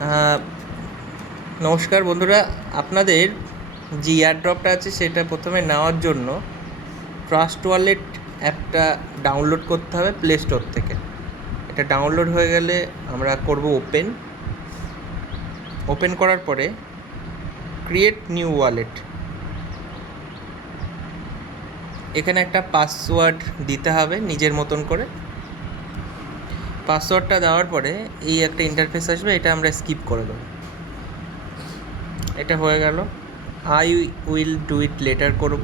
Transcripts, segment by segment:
আহ, নমস্কার বন্ধুরা, আপনাদের যে এয়ারড্রপটা আছে সেটা প্রথমে নেওয়ার জন্য ট্রাস্ট ওয়ালেট অ্যাপটা ডাউনলোড করতে হবে প্লে স্টোর থেকে। এটা ডাউনলোড হয়ে গেলে আমরা করব ওপেন করার পরে ক্রিয়েট নিউ ওয়ালেট। এখানে একটা পাসওয়ার্ড দিতে হবে নিজের মতন করে। পাসওয়ার্ডটা দেওয়ার পরে এই একটা ইন্টারফেস আসবে, এটা আমরা স্কিপ করে দেবো। এটা হয়ে গেল, I will do it later করব।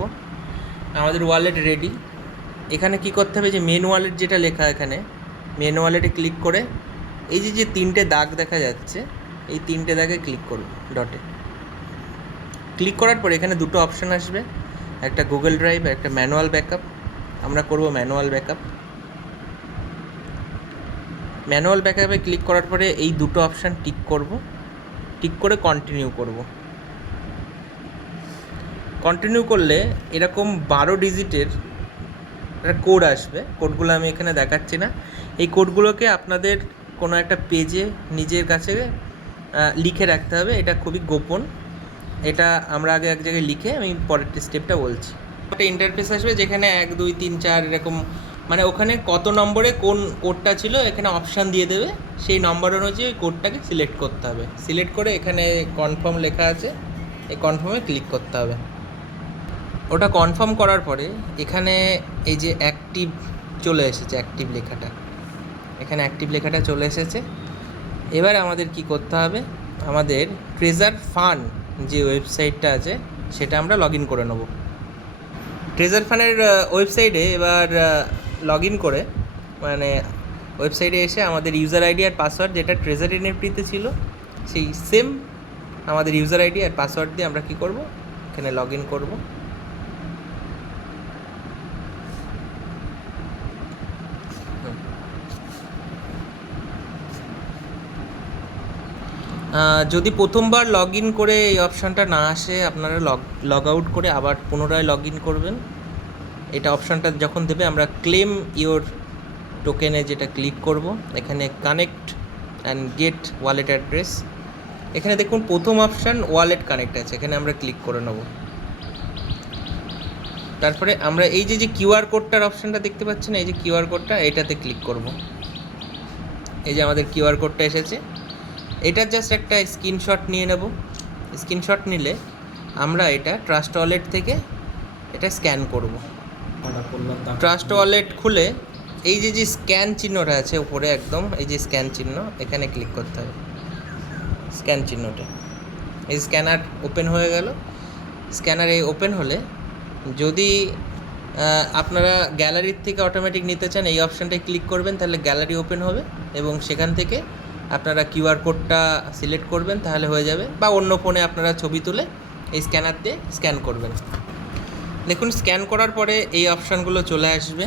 আমাদের ওয়ালেট রেডি। এখানে কি করতে হবে, যে মেন ওয়ালেট যেটা লেখা, এখানে মেন ওয়ালেটে ক্লিক করে এই যে তিনটে দাগ দেখা যাচ্ছে, এই তিনটে দাগে ক্লিক করব। ডটে ক্লিক করার পরে এখানে দুটো অপশান আসবে, একটা গুগল ড্রাইভ, একটা ম্যানুয়াল ব্যাকআপ। আমরা করব ম্যানুয়াল ব্যাকআপ। ম্যানুয়াল ব্যাকআপে ক্লিক করার পরে এই দুটো অপশান টিক করব, টিক করে কন্টিনিউ করব। কন্টিনিউ করলে এরকম 12 ডিজিটের একটা কোড আসবে। কোডগুলো আমি এখানে দেখাচ্ছি না। এই কোডগুলোকে আপনাদের কোনো একটা পেজে নিজের কাছে লিখে রাখতে হবে। এটা খুবই গোপন। এটা আমরা আগে এক জায়গায় লিখে আমি পরের স্টেপটা বলছি। একটা ইন্টারফেস আসবে যেখানে 1 2 3 4 এরকম, মানে ওখানে কত নম্বরে কোন কোডটা ছিল এখানে অপশান দিয়ে দেবে। সেই নম্বর অনুযায়ী ওই কোডটাকে সিলেক্ট করতে হবে। সিলেক্ট করে এখানে কনফার্ম লেখা আছে, এই কনফার্মে ক্লিক করতে হবে। ওটা কনফার্ম করার পরে এখানে এই যে অ্যাক্টিভ চলে এসেছে, অ্যাক্টিভ লেখাটা, এখানে অ্যাক্টিভ লেখাটা চলে এসেছে। এবার আমাদের কি করতে হবে, আমাদের ট্রেজার ফান্ড যে ওয়েবসাইটটা আছে সেটা আমরা লগ ইন করে নেব। ট্রেজার ফান্ডের ওয়েবসাইটে এবার লগ ইন করে, মানে ওয়েবসাইটে এসে আমাদের ইউজার আইডি আর পাসওয়ার্ড যেটা ট্রেজার এনএফটিতে ছিল সেই সেম আমাদের ইউজার আইডি আর পাসওয়ার্ড দিয়ে আমরা কি করব, এখানে লগ ইন করবো। যদি প্রথমবার লগ ইন করে এই অপশানটা না আসে, আপনারা লগ আউট করে আবার পুনরায় লগ ইন করবেন। এটা অপশানটা যখন দেবে আমরা ক্লেম ইওর টোকেনে যেটা ক্লিক করব। এখানে connect and get wallet address, এখানে দেখুন প্রথম অপশান ওয়ালেট কানেক্ট আছে, এখানে আমরা ক্লিক করে নেব। তারপরে আমরা এই যে কিউআর কোডটার অপশানটা দেখতে পাচ্ছেন, এই যে কিউআর কোডটা, এটাতে ক্লিক করব। এই যে আমাদের কিউআর কোডটা এসেছে, এটা জাস্ট একটা স্ক্রিনশট নিয়ে নেব। স্ক্রিনশট নিলে আমরা এটা ট্রাস্ট ওয়ালেট থেকে এটা স্ক্যান করব। ট্রাস্ট ওয়ালেট খুলে এই যে স্ক্যান চিহ্নটা আছে উপরে একদম, এই যে স্ক্যান চিহ্ন, এখানে ক্লিক করতে হবে। স্ক্যান চিহ্নটা, এই স্ক্যানার ওপেন হয়ে গেল। স্ক্যানার এই ওপেন হলে যদি আপনারা গ্যালারির থেকে অটোমেটিক নিতে চান, এই অপশানটায় ক্লিক করবেন, তাহলে গ্যালারি ওপেন হবে এবং সেখান থেকে আপনারা কিউআর কোডটা সিলেক্ট করবেন, তাহলে হয়ে যাবে। বা অন্য ফোনে আপনারা ছবি তুলে এই স্ক্যানার দিয়ে স্ক্যান করবেন। দেখুন স্ক্যান করার পরে এই অপশানগুলো চলে আসবে।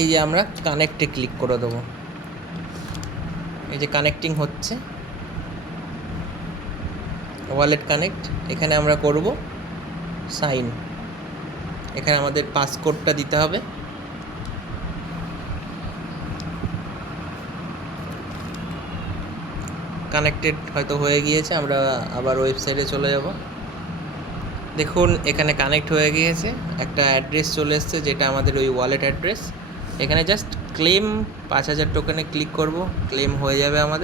এই যে আমরা কানেক্টে ক্লিক করে দেবো। এই যে কানেক্টিং হচ্ছে, ওয়ালেট কানেক্ট। এখানে আমরা করব সাইন। এখানে আমাদের পাসকোডটা দিতে হবে। কানেক্টেড হয়তো হয়ে গিয়েছে, আমরা আবার ওয়েবসাইটে চলে যাব। দেখুন এখানে কানেক্ট হয়ে গিয়েছে, একটা অ্যাড্রেস চলে এসছে যেটা আমাদের ওই ওয়ালেট অ্যাড্রেস। এখানে জাস্ট ক্লেম 5000 টোকেনে ক্লিক করব, ক্লেম হয়ে যাবে আমাদের।